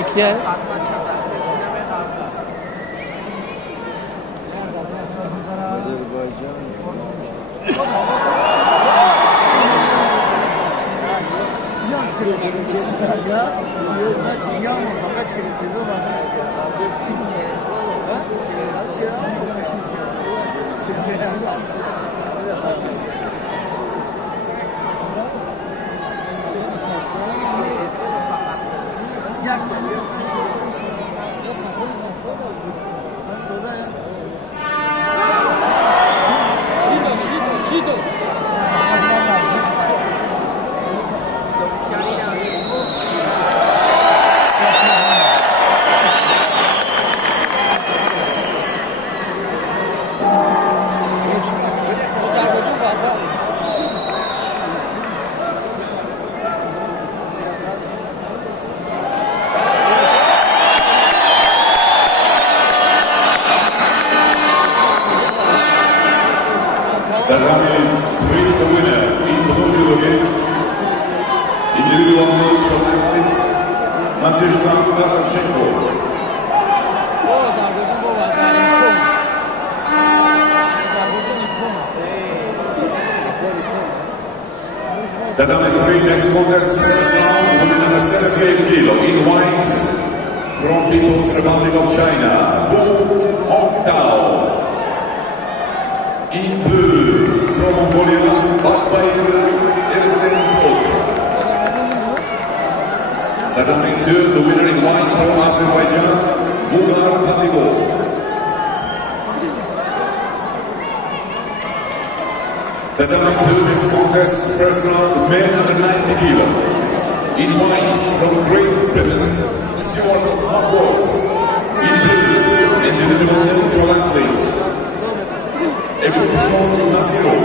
İkiye. Tatami 3 next contest round, women under 78 kilo in white from People's Republic of China, Wu Hongtao. In blue from Mongolia, Bakbayir Erdenfot. Tatami 2, the winner in white from Azerbaijan, Vugar Patibov. Tatami 2 next contest, first round, men under 90 kilo. In white from Great Britain, Stuart Hopworth. In blue, individual neutral athletes, Egushon Nasirov.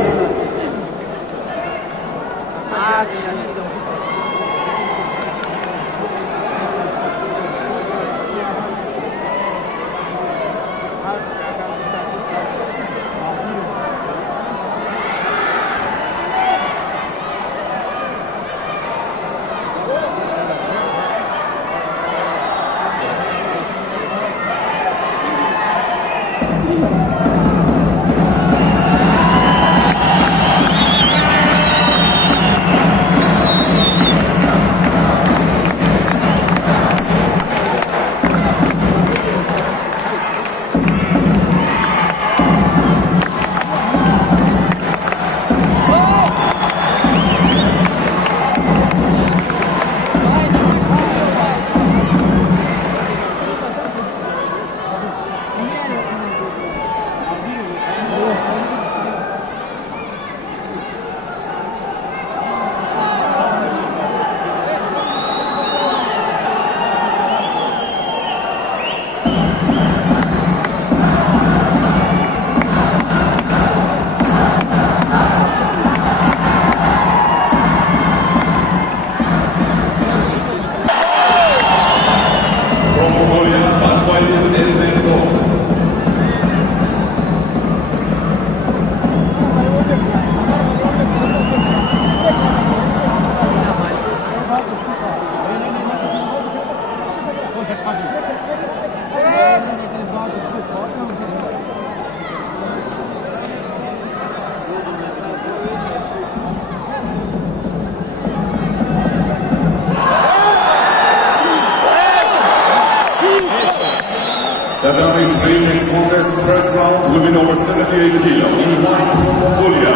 Tatami's 3 next contest, first round, women over 78 kilo. In white from Mongolia,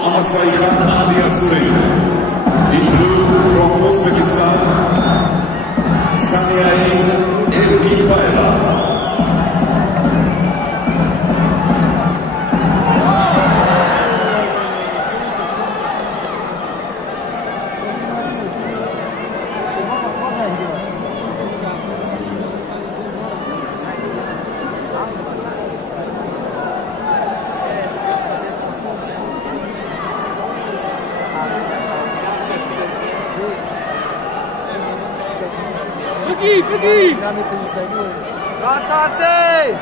Amasayhan Aliyasurin. In blue from Uzbekistan, Samiain Elgibaeva. Pergi! Rantasi!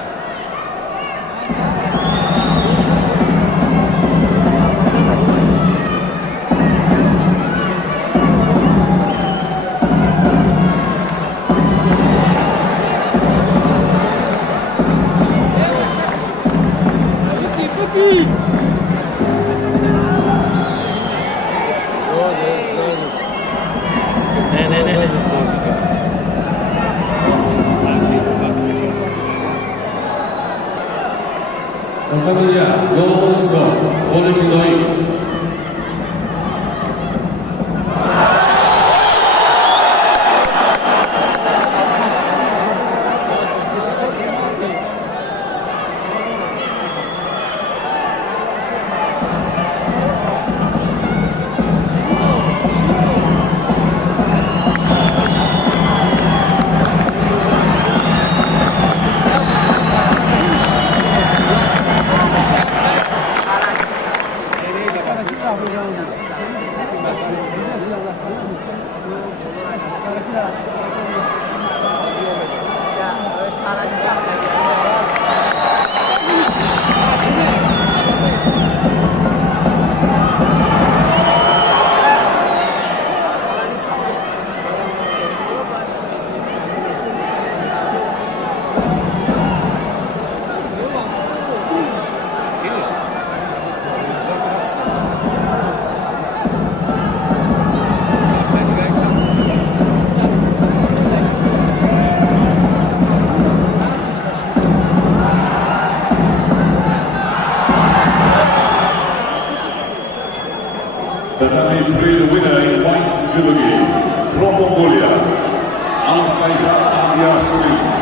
노스톱 오늘도 너희 The family is free, the winner in white trilogy from Mongolia, Alsaita Aryasuri.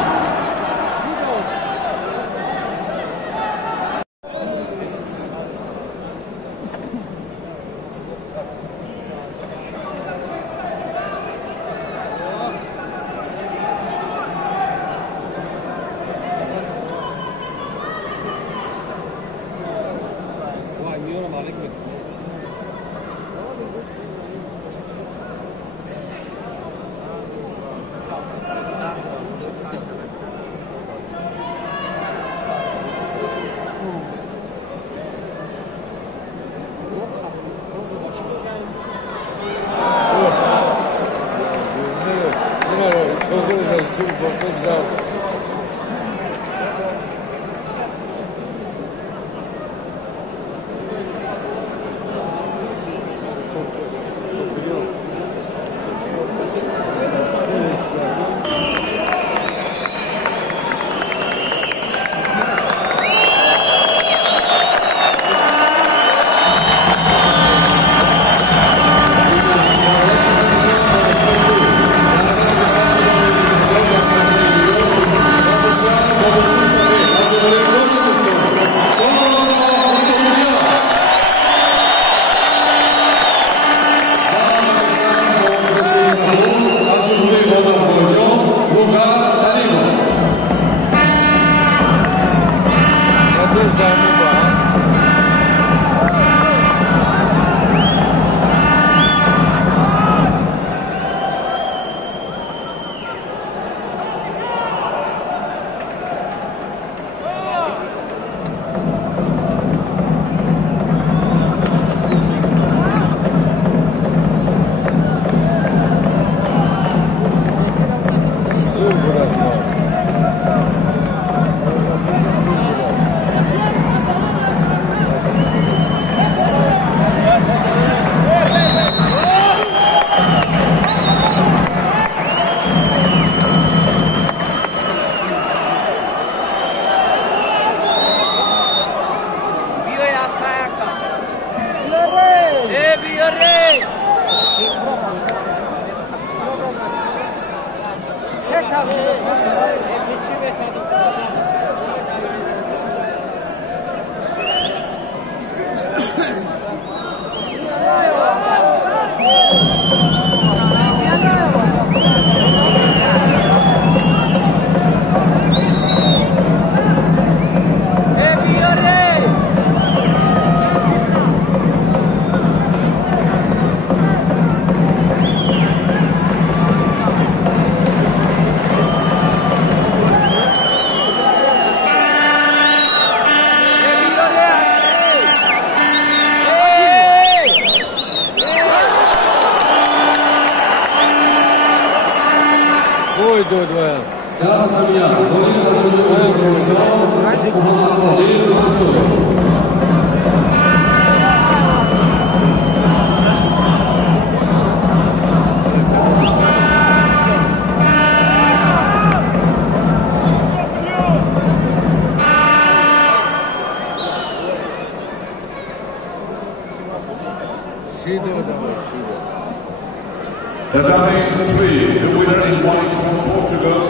Tatame 3, the winner in white from Portugal,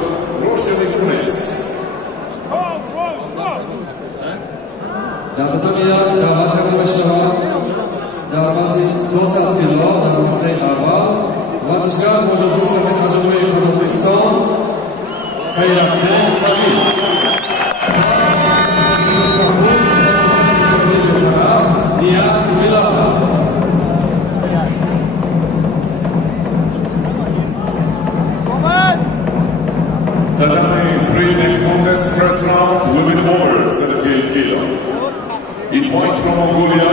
Rochelle Nunes. Tatamiya davat qilishga darvozi 107 kilo davatli avval vazishga Mojidul Samit Ajiboyev Qozog'iston Xayriddin Samit Niyaz Milova. Tatame 3 next contest, first round, women over 78 kilo. In white from Mongolia,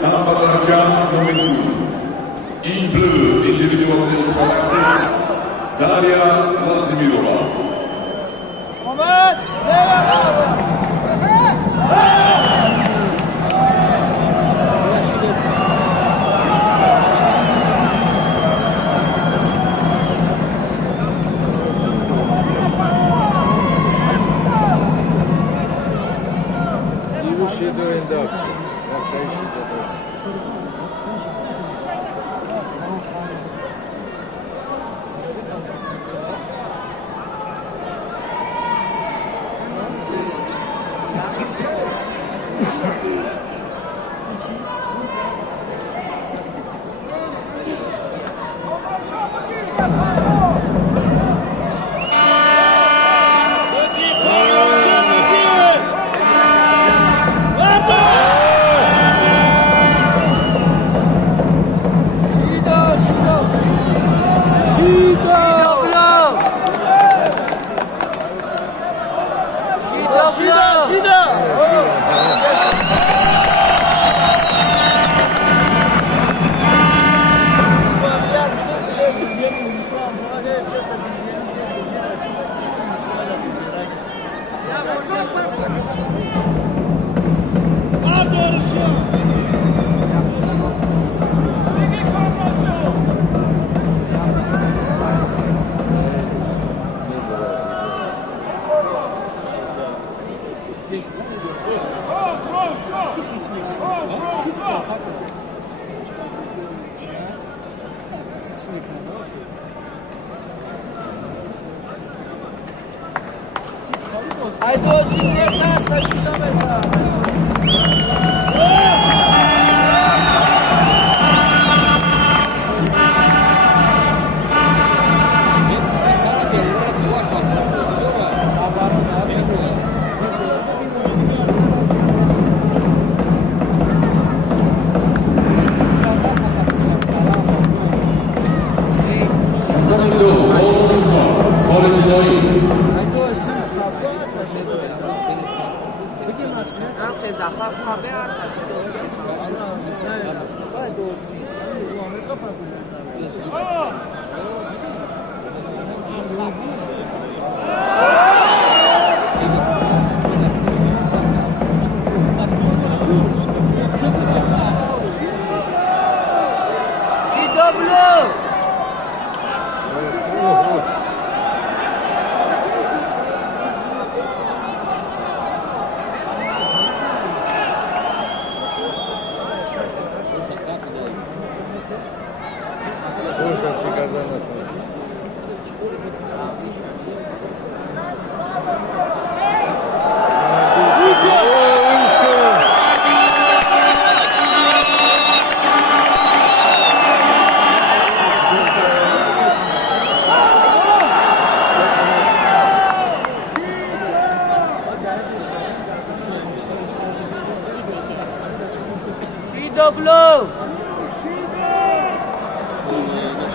Tambagarjan Nomenzu. In blue, individual selected, Daria Lazimirova.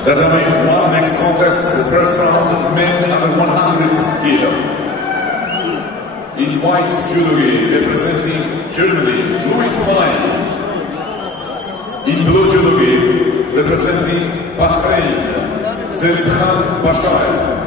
Tatame 1 next contest, the first round, men under 100 kilo. In white judogi, representing Germany, Louis Wein. In blue judogi, representing Bahrain, Zelibkhan Bashaev.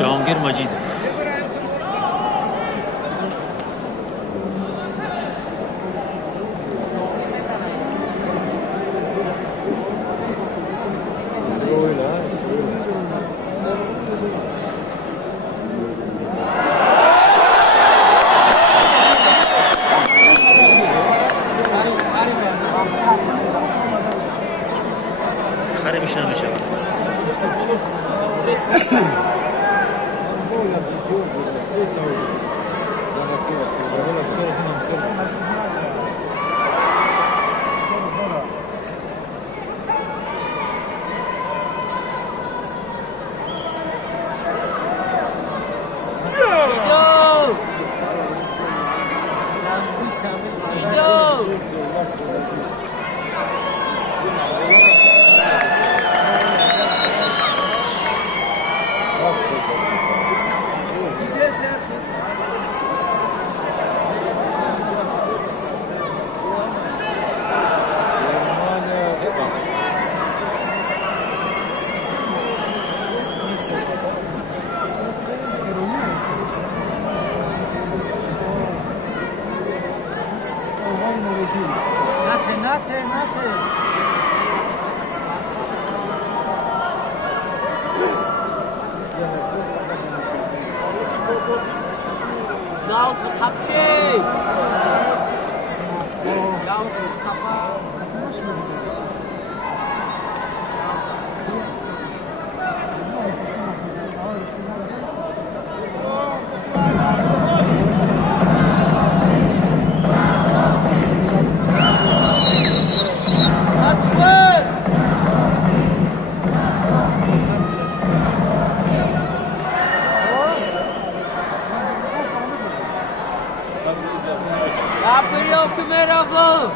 جهانگیر مجید. خره میشنم میشه Klaus mit Kapschi! Klaus mit Kappa! Apriu Kemerovo!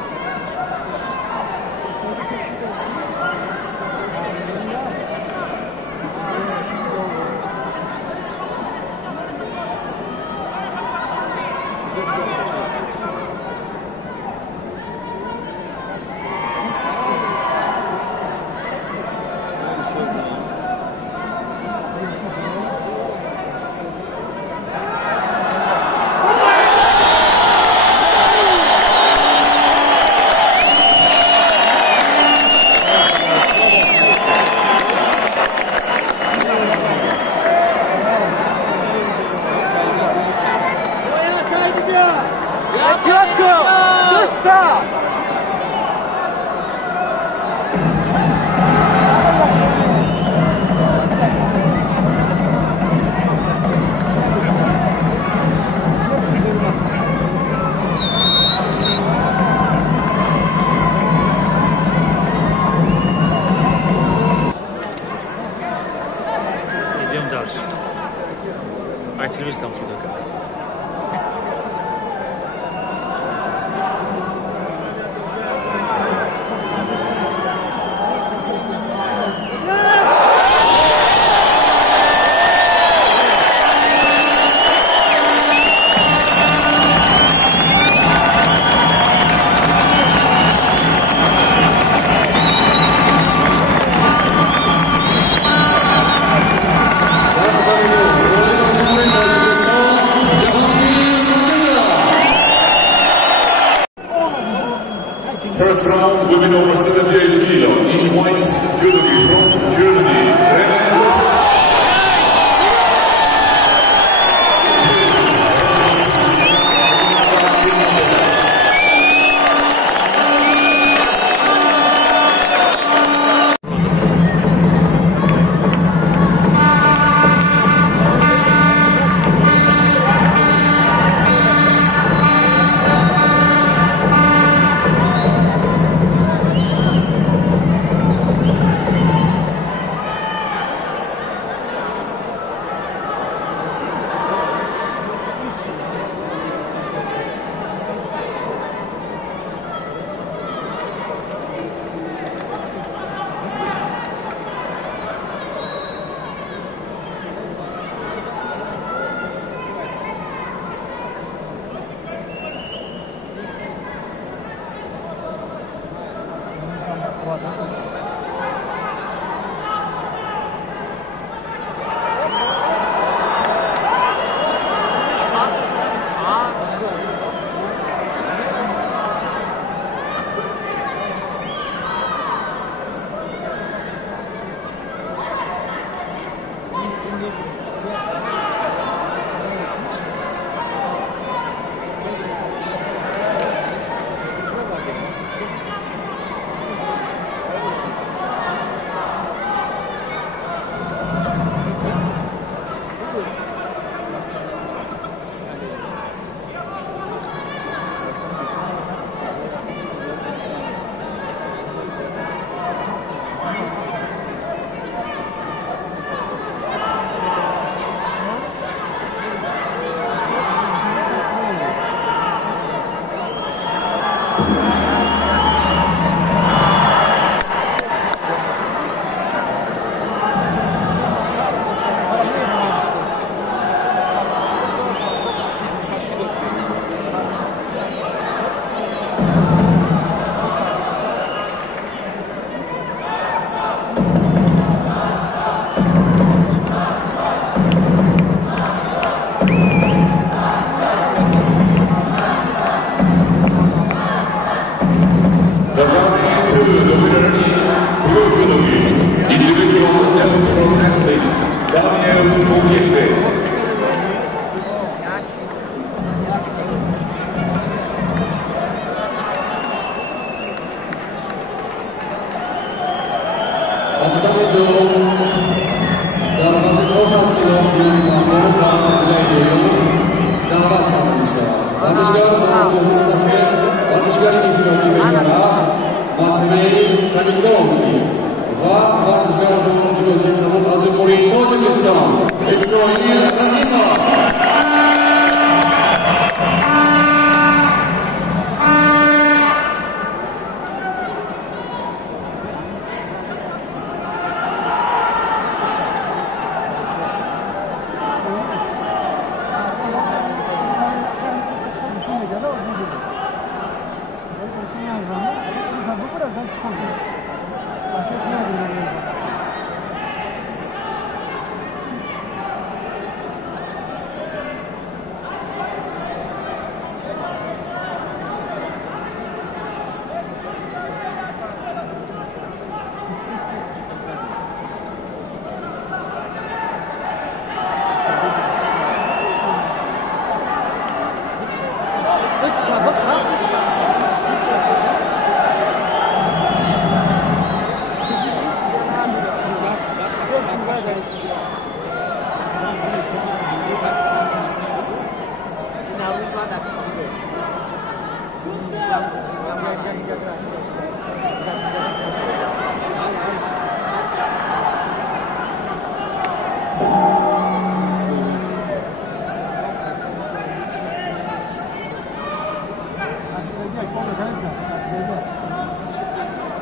Идем дальше. А телевизор там что такое?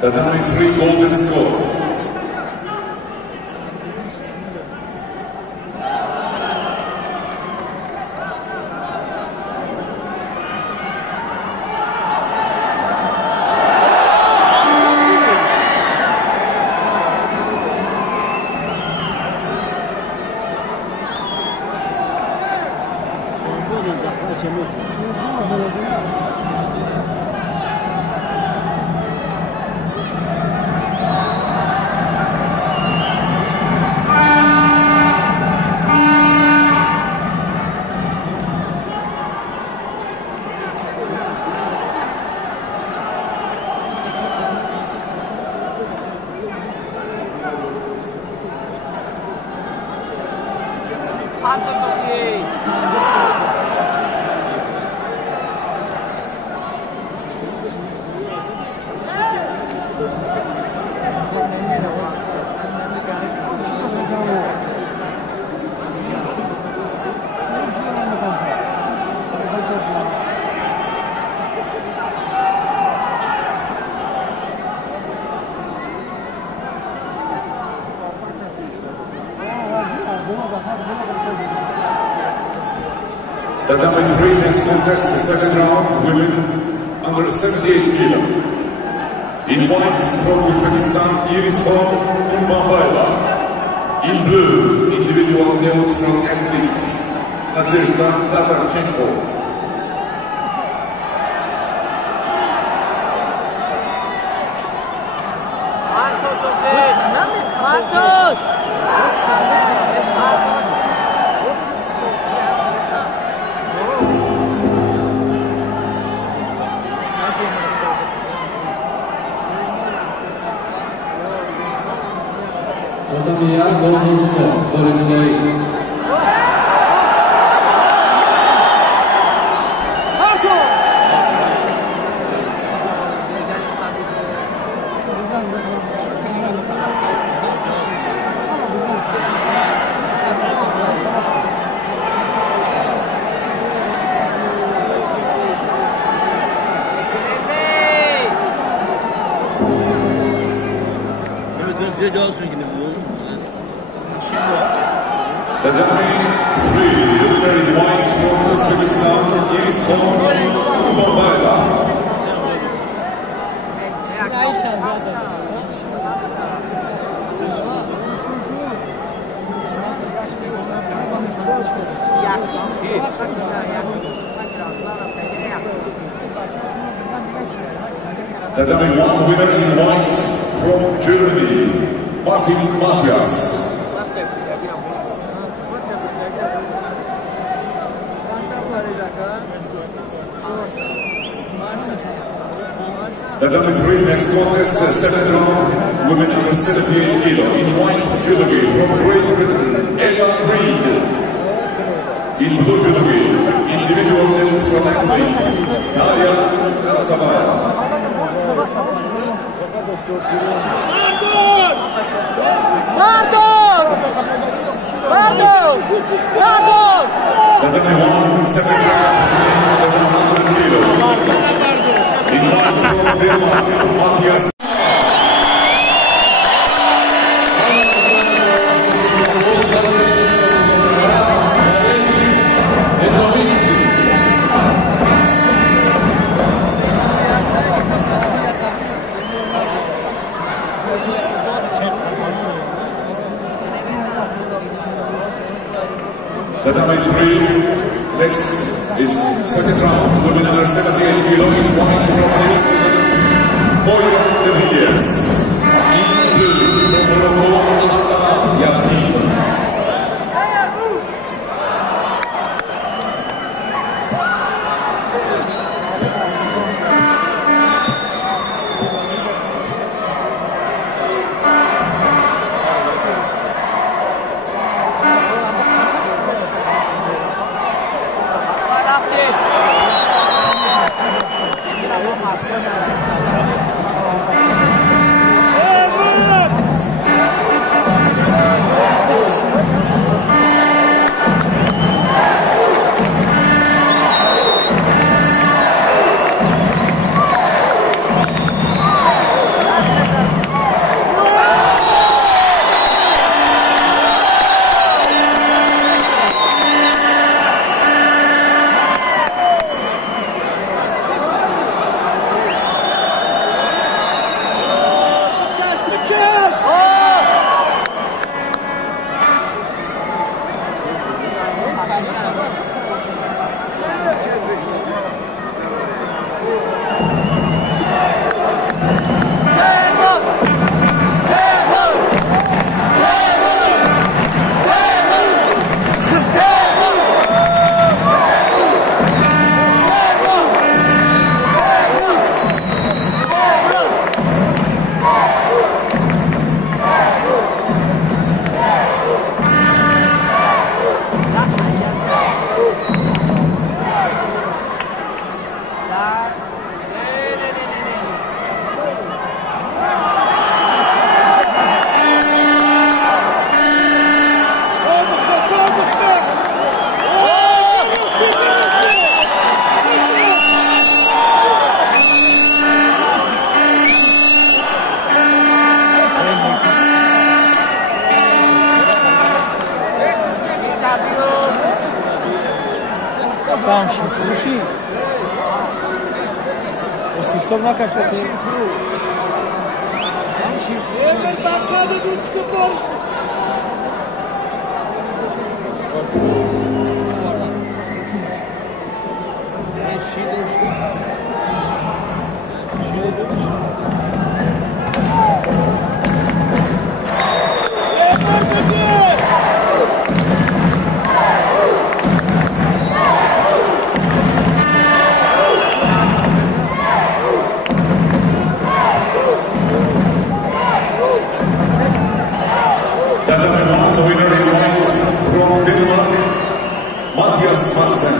Tatami 3 golden score. Tatami 3 next contest, the second round, women under 78 kilo. In white from Uzbekistan, Irisxon Kumbambayeva. In blue, individual neutral athlete, Nadezhda Tatarchenko. Tatami golden score for the delay. Tatami 3, winner in white from Uzbekistan, Irisson Kurbanbayeva. Tatami 1, winner in white from Germany, Martin Matthias. Tatami 3, next contest, second round, women under 78 kilo. In white judogi from Great Britain, Ella Reid. In blue judogi, individual and select weight, Daria Katsabaya. Tatami 1, second round, under 100 kilo. In white from Denmark, Matthias. Tatami 3, next is second round, women under 78 kilo in white from New Zealand, Moira de Villiers. In blue from Morocco, Oksana Yatin. Banshee, Fushi. Estou na caixa aqui. Banshee. É verdade, dos escutores. The winner in white from Denmark, Matthias Madsen.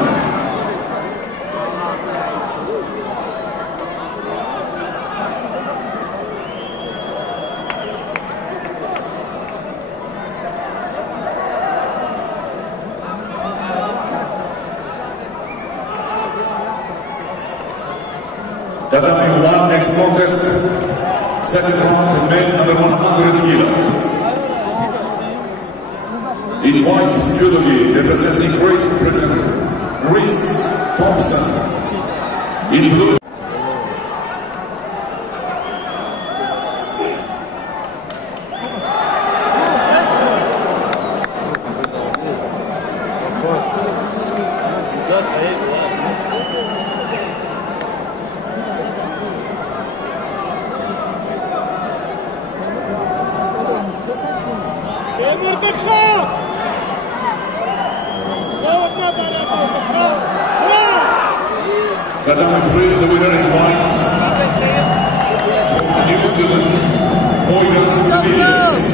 Tatami 1, next contest, second round, men under 100 kilo. In white judogi, representing Great Britain, Rhys Thompson. In blue. Category 3, the winner in white from New Zealand, Moira Williams.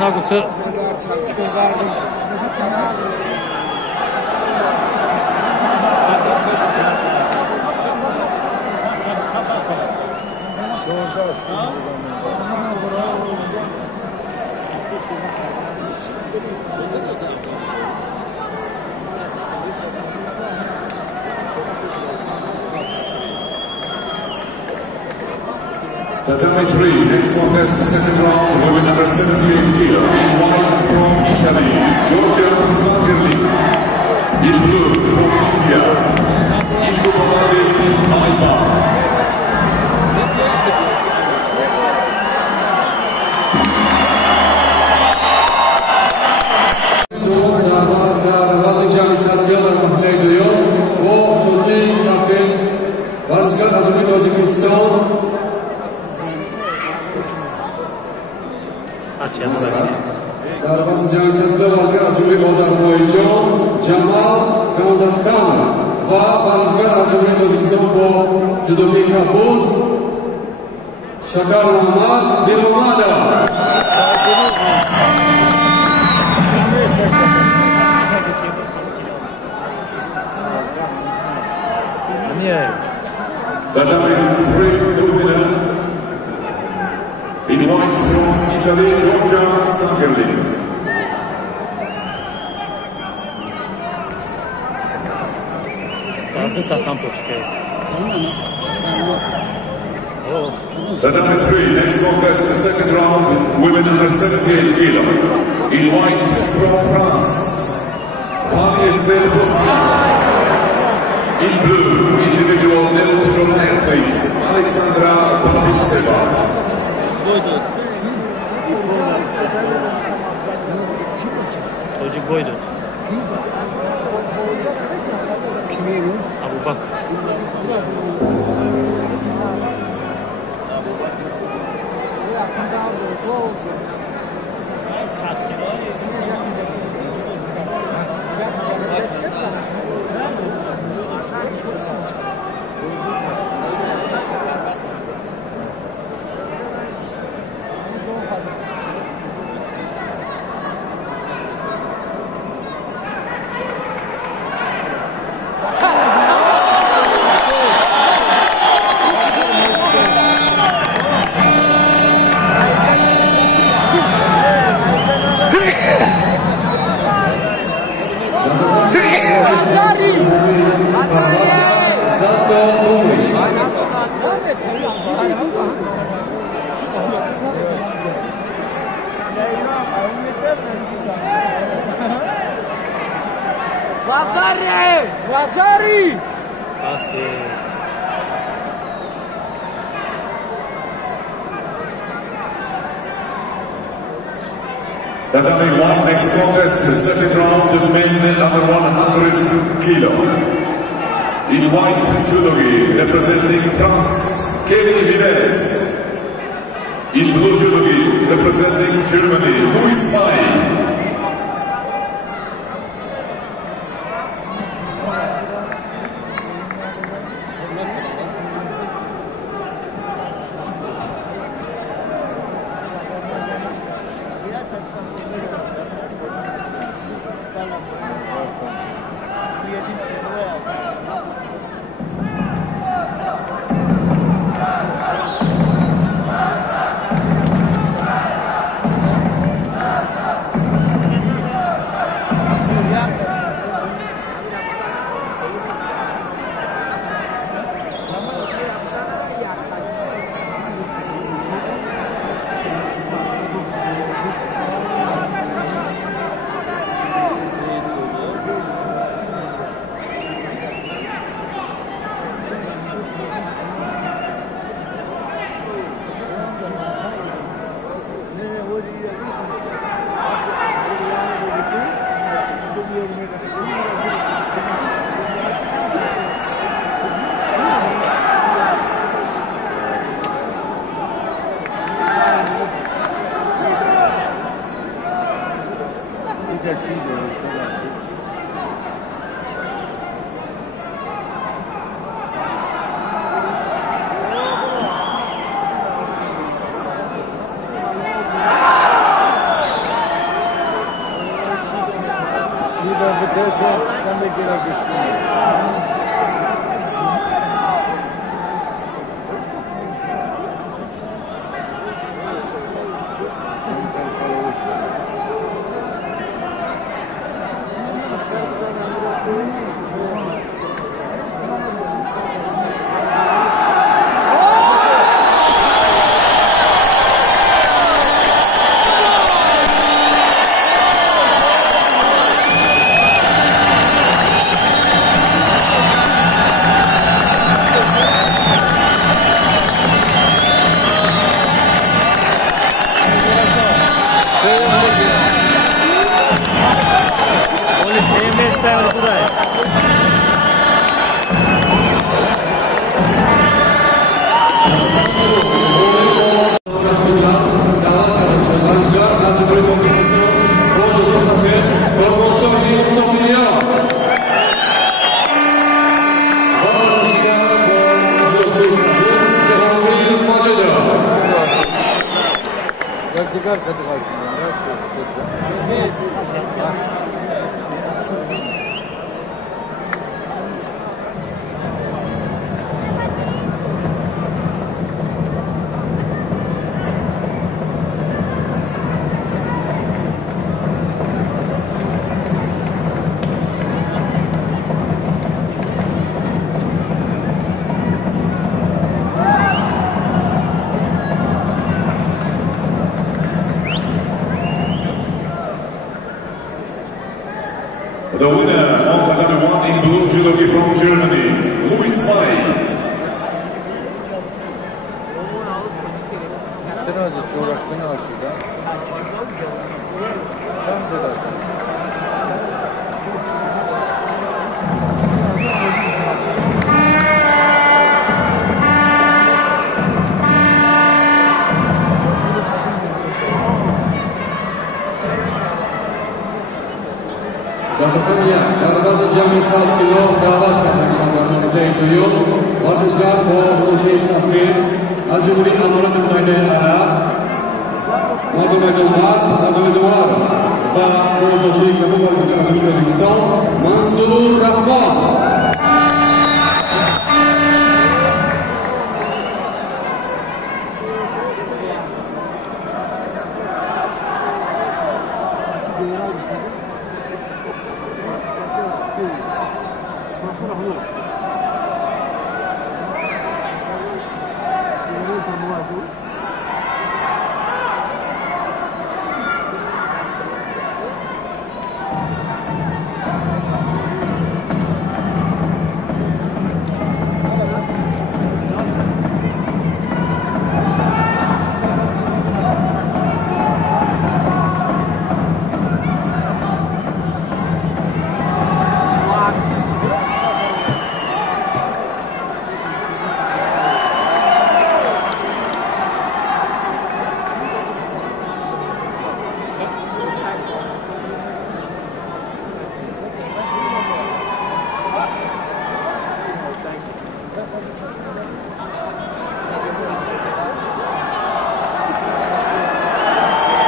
Nagu tu. Category 3, next contest, second round, women under 78 kilo. In white from Italy, Giorgia Sangerli. In blue from India, Indubaladevi Maiba. Darvazning jami 100 kilo dar mahmey duyon. Bu Tuti Safin, Varzgan Azerbaycan Tojikiston. Darvazning jami 100 kilo Varzgan Azerbaycan Ozarbayjon, Jamal Gamzatxanov va Varzgan Azerbaycan Tojikiston bu judogi Kabul, Shakar Muhammad Biromadov. Category 3, the winner. In white from Italy, Giorgia Sangerli. Category 3, next contest, the second round, women under 78 kilo. In white from France, Fanny-Estelle Bossi. In blue, individual neutral athlete, Alexandra Balditseva. Çocuk boydu. Abu Bakr. Razari! Tatami 1, next contest, the second round, men under 100 kilo. In white judogi, representing France, Kelly Vives. In blue judogi, representing Germany, Louis Mai. The winner of the 101 in blue judogi from Germany, Luis May. Դատակամյա, դարվազը ջամի սալվիլով դավատ կատեմ շանգարմանի դեյդույում, վատշգար բող ուջի ստապին, աժուրի ամորոտ մայդերի արա, Магомедовар, va Ro'zachik Republikasi O'zbekiston, Mansur Rahmon.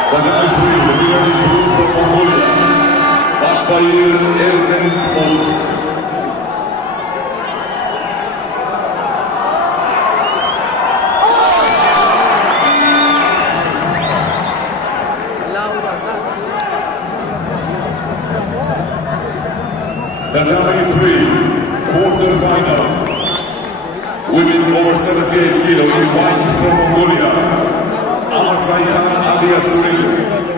The next three will be ready to move from Mongolia. Bakbayir Ergen Oğuz. The Tatami 3 quarter-final. Women over 78 kilo in white from Mongolia. Amasaihan Adia Suril.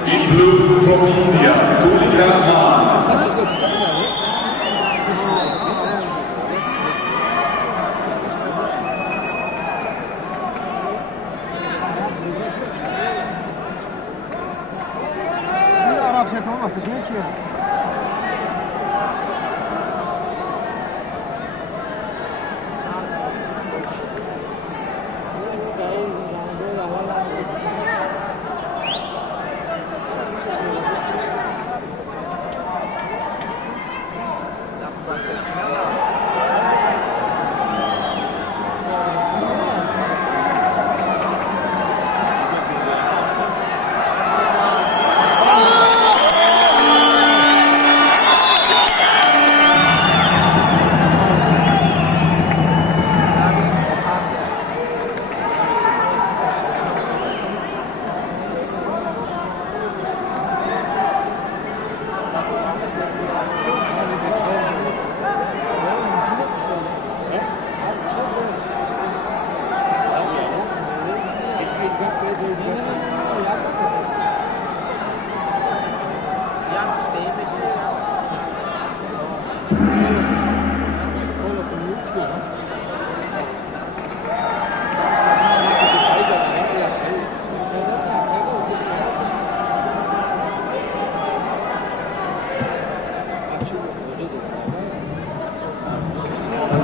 In blue from India, Tulika Maan.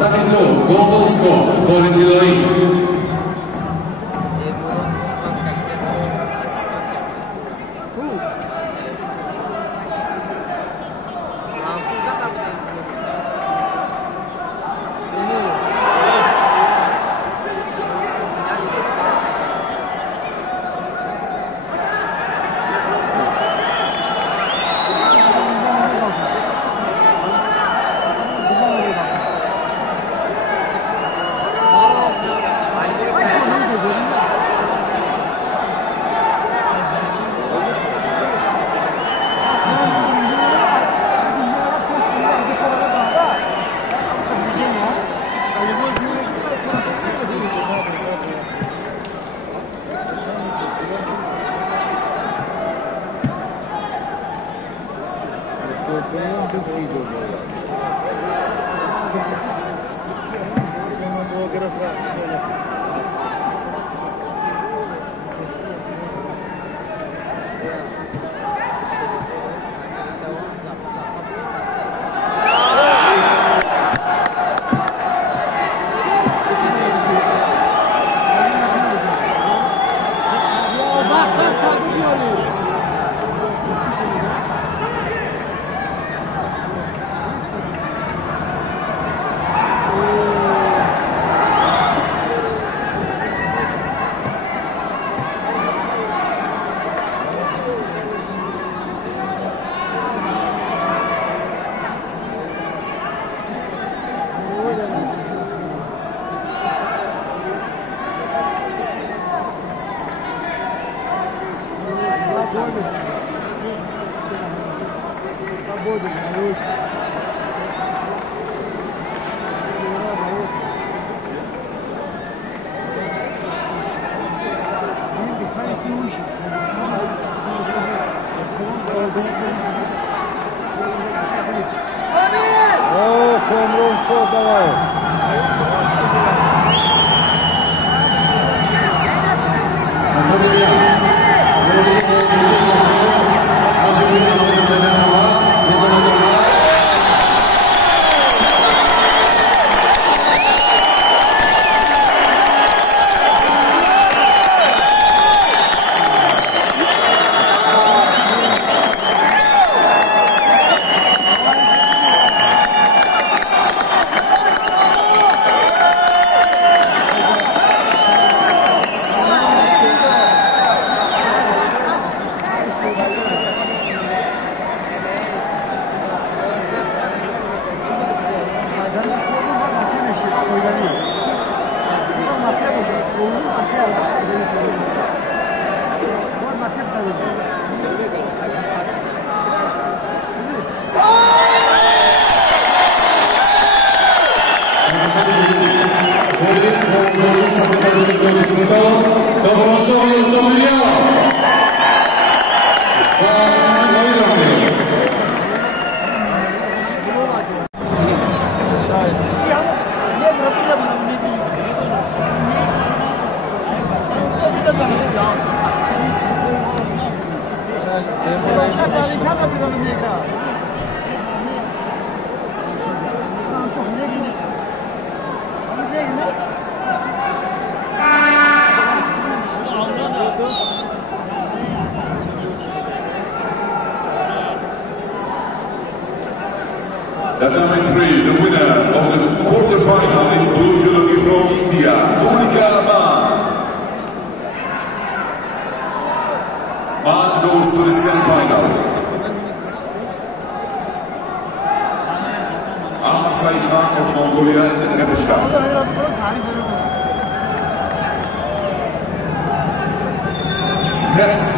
Tatamindo, golden score for Diloi. Tatami 3, the winner of the quarterfinal in blue jewelry from India, Tulika Man. Man goes to the semi-final. Ahmasai Khan of Mongolia in the Nepal. Next,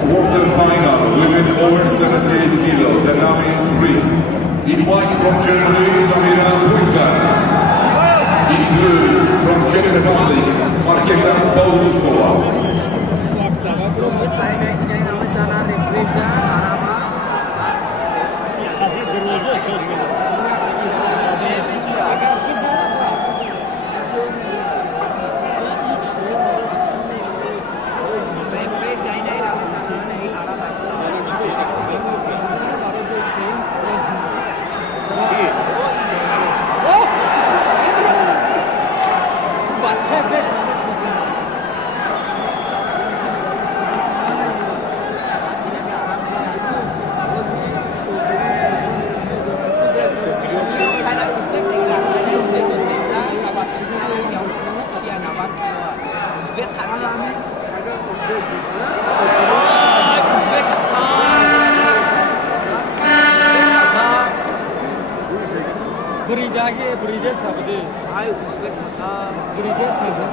quarter-final, women over 78 kilo, Tatami 3. In white from Germany, Samira Huizgan. In blue from Czech Republic, Marketa Paulusova. Lagi berides apa deh? Ayo, uswek masa. Berides apa?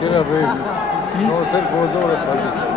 Kira bem, não ser gozo ou fazer.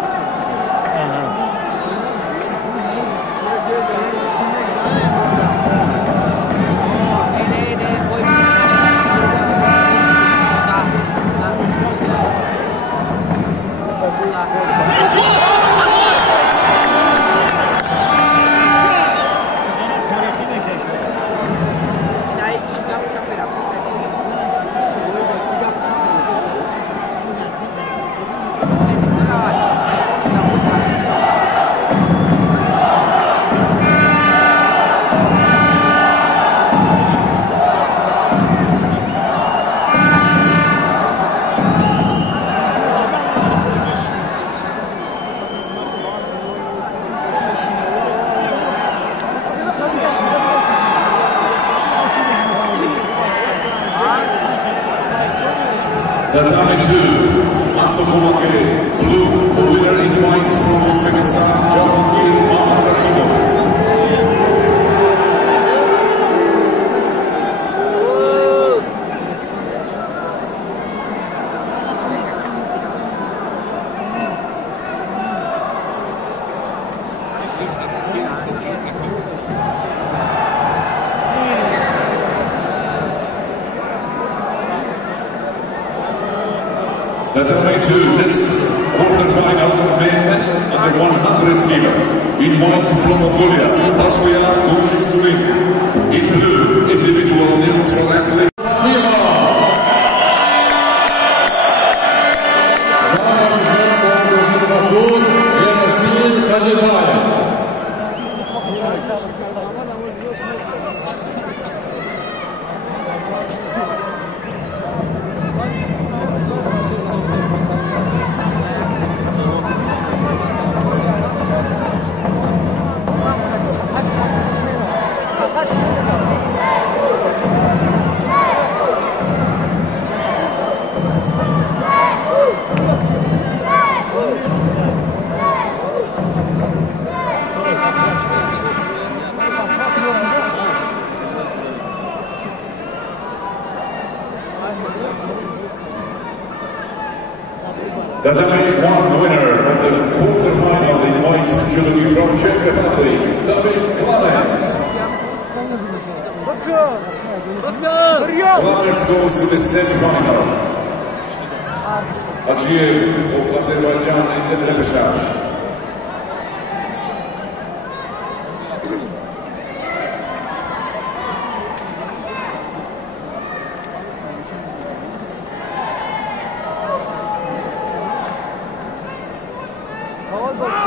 Tatami 2, Masokomake, blue, the winner in white from Uzbekistan, Jahangir Mamarakhimov. Tatami 2, next quarter-final, men under 100 kilo. In white from Mongolia, Batsuya Gumshik-Surin. In blue, individual neutral athlete. Tatami 1 winner of the quarter-final in white judo from Czech Republic, David Klement. Klement goes to the semi-final. Achiev of Azerbaijan in the repechage.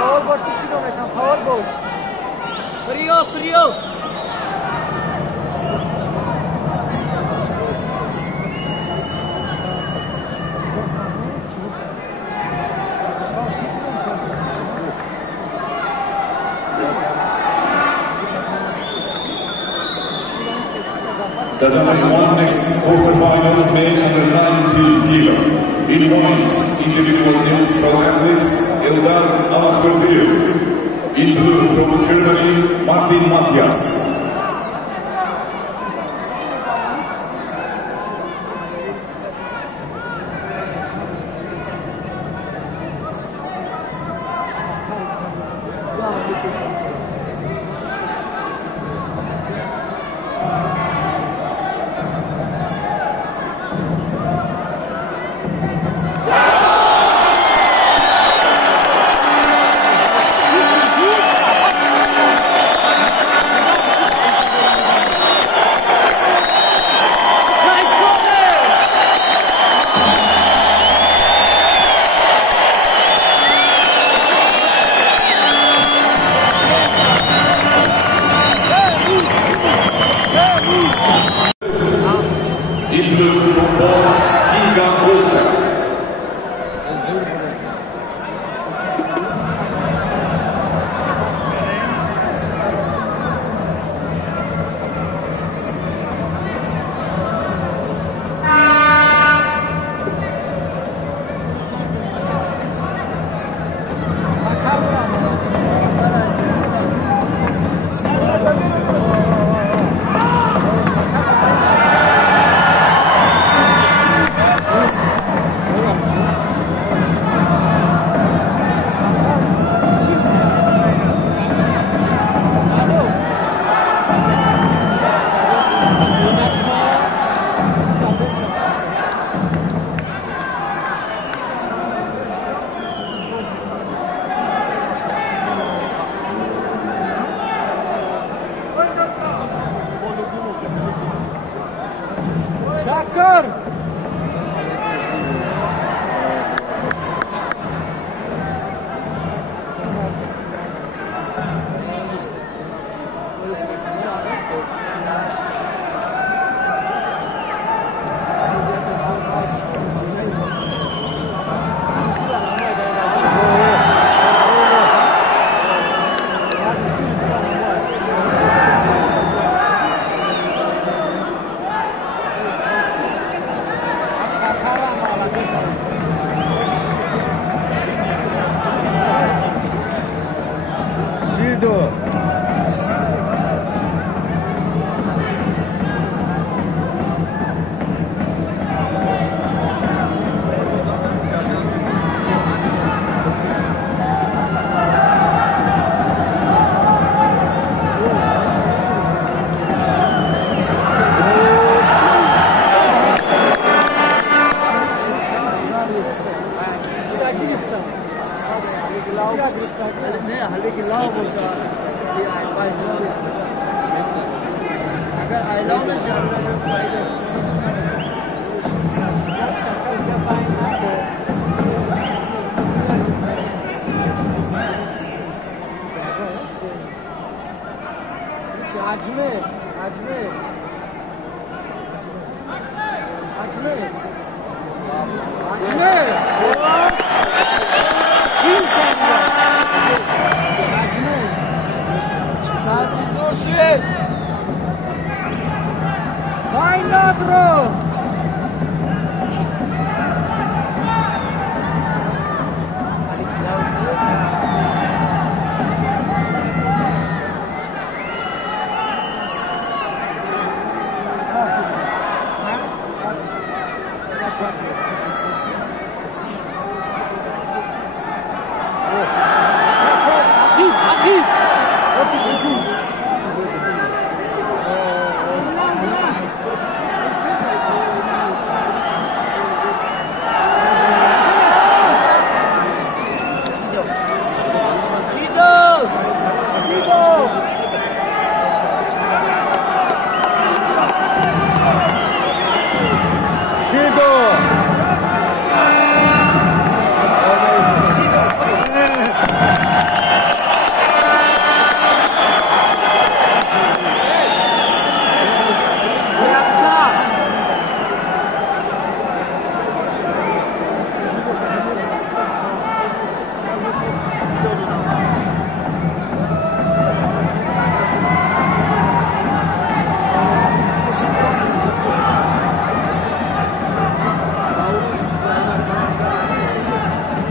Faul boş kişi demek, faul boş. Frio. Tatami 1 next quarter-final, men under 90 kilo. In white, individual neutral athletes, Eldar Alakhberdiyev. In blue, from Germany, Martin Matias. In blue from Poland, Kinga Wolczak. اگر اعلام بشه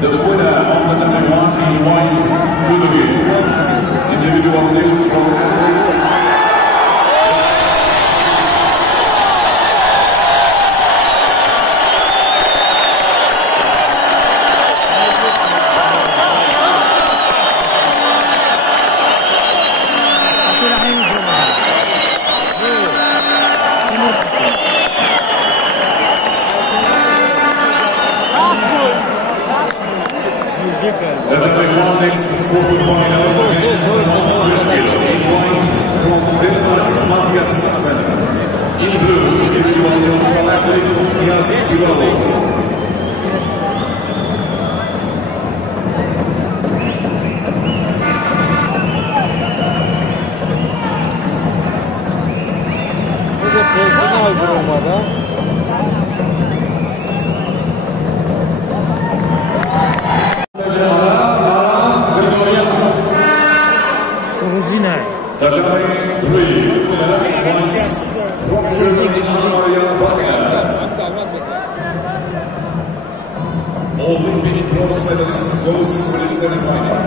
The winner of the number 1 in white jewelry, individual news from athletes. The number 1 next quarterfinal in white from Denmark, Mathias Hansen. In blue, individual neutral athlete Jas Živalov. Tatami 3, points from Germany, Maria Wagner. Olympic bronze medalist goes to the semi-final.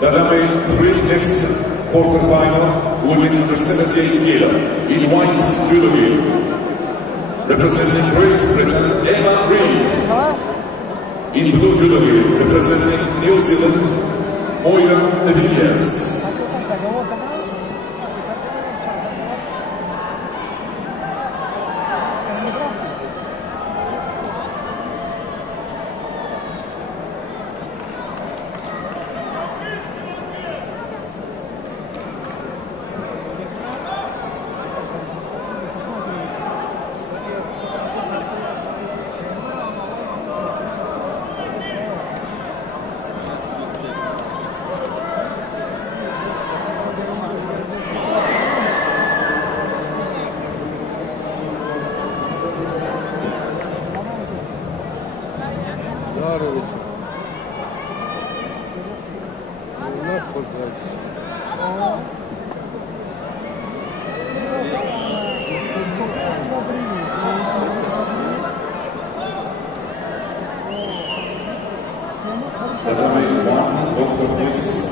Tatami 3 next quarter-final, women under 78 kilo in white jewelry. Representing Great Britain, Emma Reid. In blue jewelry, representing New Zealand, Moira de Villiers. Doctor, please.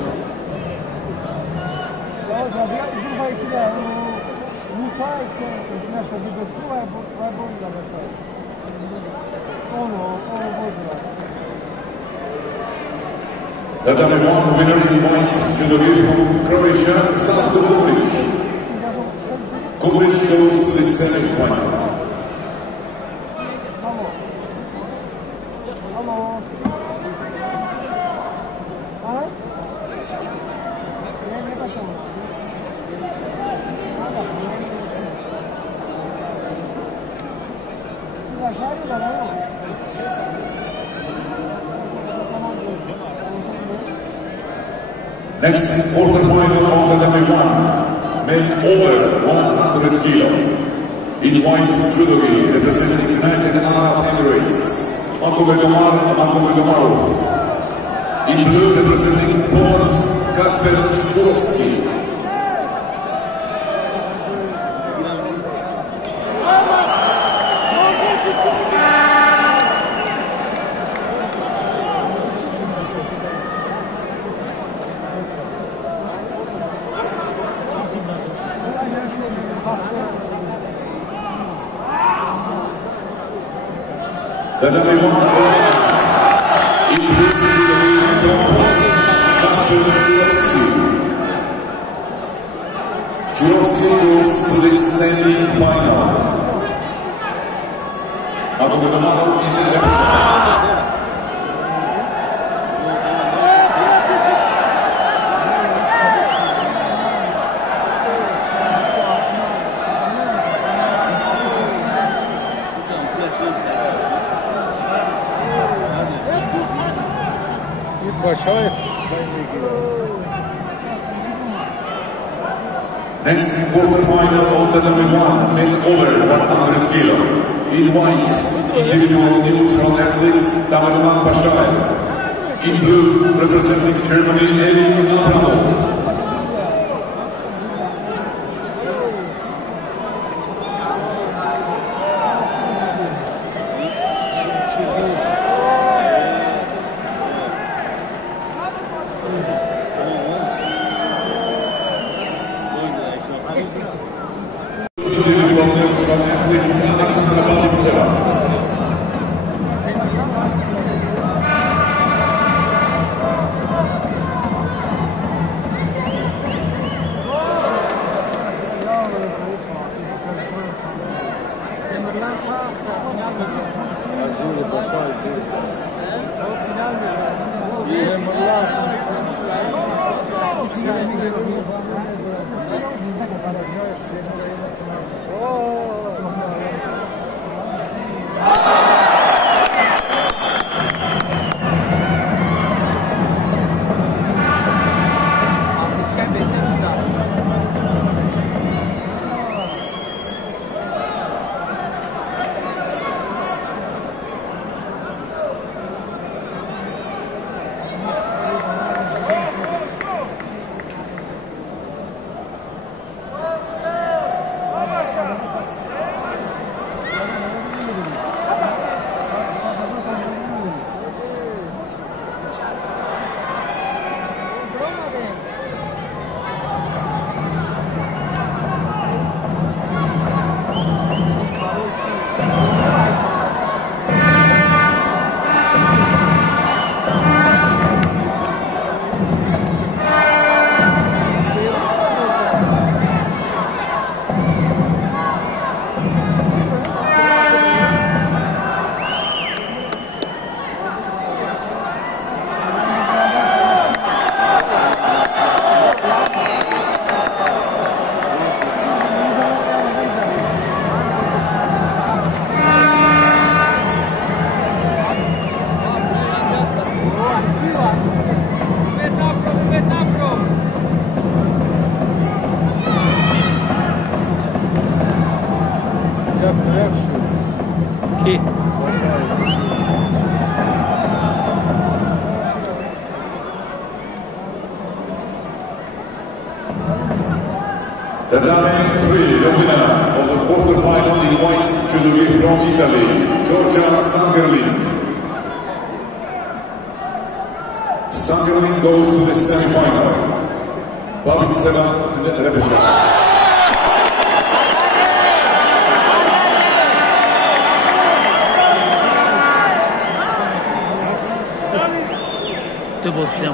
Tatami 1 winner in white judogi from Croatia, Stavko Kubric. Kubric goes to the semi-final. Next quarterfinal on Tatami 1, men over 100 kilo. In white judogi representing United Arab Emirates, Magomedomarov. In blue representing Poland, Kasper Szczurowski. Tatami 1 in blue from Poland, Kasper Szczurowski. Szczurowski goes to the semi-final. Magomedomarov in the representative. Next quarterfinal on Tatami 1, men over 100 kilo. In white, individual neutral athlete Tamerlan Bashaev. In blue, representing Germany, Erik Abramov. Individual neutral athlete Alexandra Balibzeva. Tatami 3, the winner of the quarterfinal in white judogi from Italy, Georgia Stangerling. Stangerling goes to the semi-final. Balibzeva in the representative. Ты был член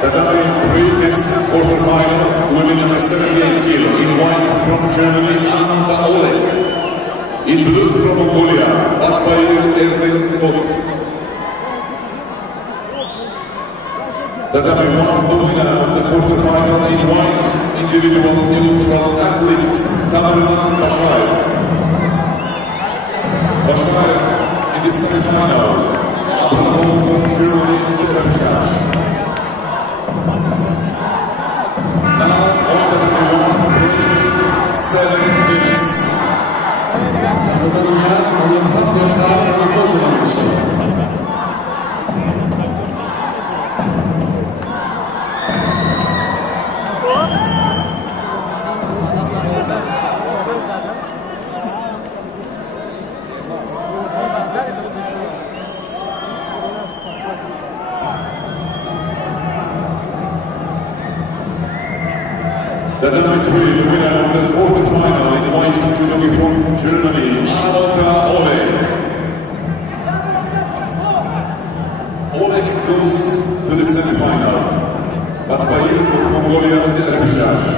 Tatami 3 next quarterfinal, women under 78 kilo. In white from Germany, Ananta Oleg. In blue from Mongolia, Akbayir Erdentkot. Tatami 1, the winner of the quarterfinal in white, individual neutral athlete, Tamerlan Bashayev. Bashayev in the semi-final, Abramov of Germany in the repechaje. Now, all Tatami 1, 7 minutes. Tatamiya onun hafta tanıfos olmuş. Tatami 3, the winner of the quarterfinal in white judogi from Germany, Ananta Oleg. Oleg goes to the semi-final, but Bayir of Mongolia in the repechaje.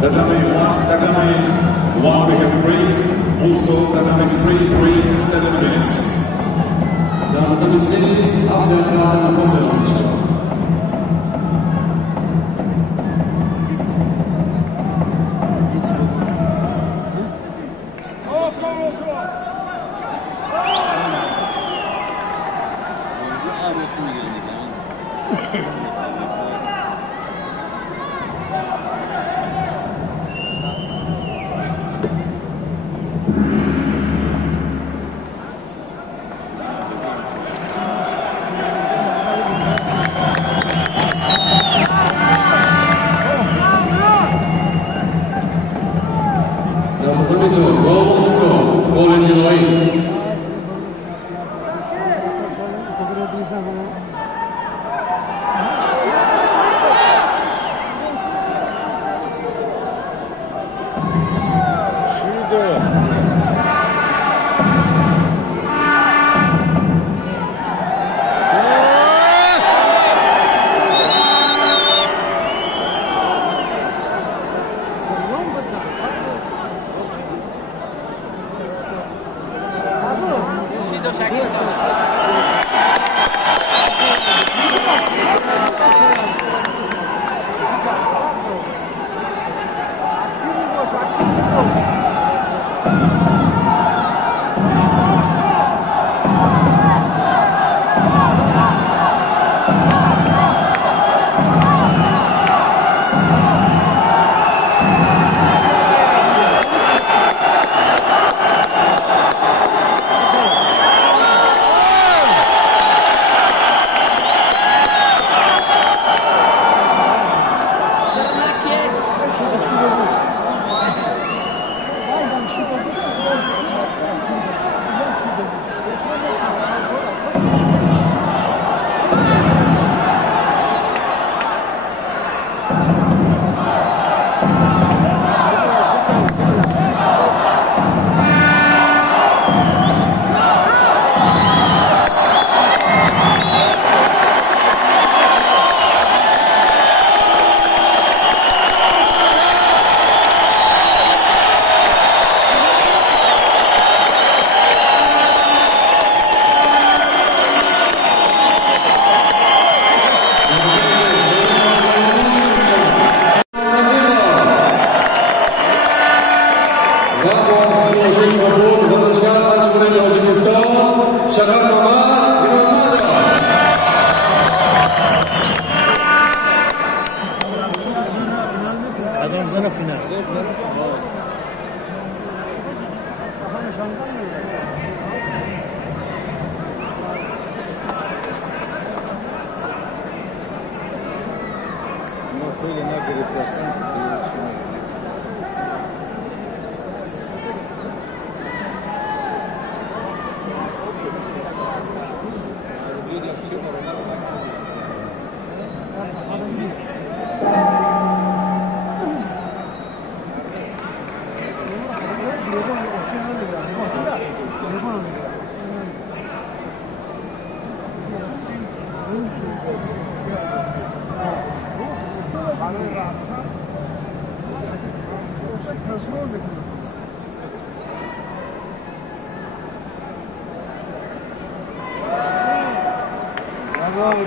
Tatami 1, we have break. Also, Tatami 3, break 7 minutes. Tatami 8 hafta tanıfos olmuş.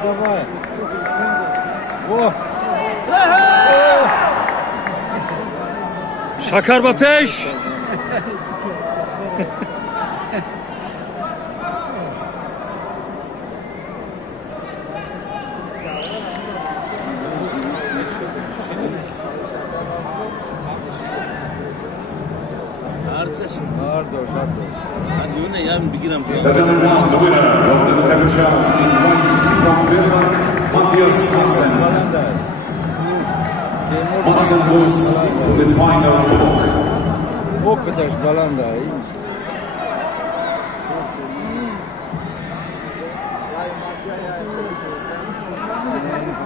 Давай. О! Şakar Bapeş. Titlery 1, the winner of the Ever Challenge in white from Denmark, Mathias Hansen. Hansen goes to the final block. Boca też balanda.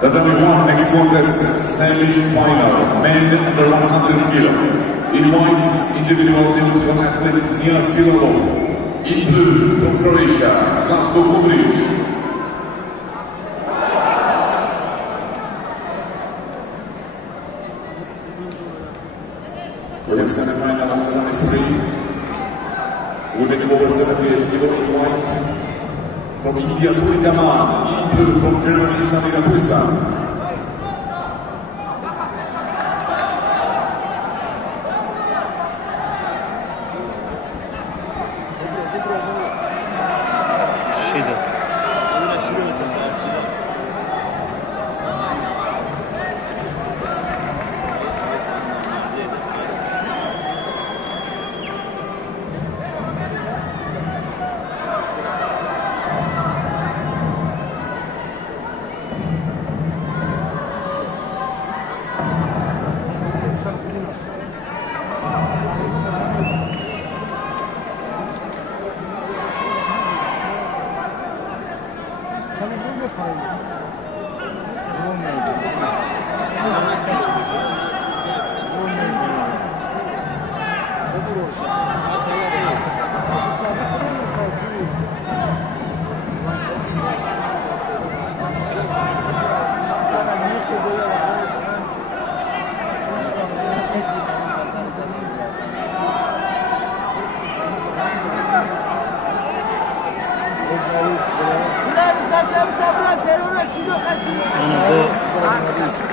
Titlery 1, next contest, semi-final, men under 100 kilo. In white, individual neutral athlete Nias Pilolov. In blue, from Croatia, Zlatko Kubric. We have semi-final after round 3. Women over 78 kilo in white. From India, Turi Kaman. In blue, from Germany, Samira Bustan. Onu bu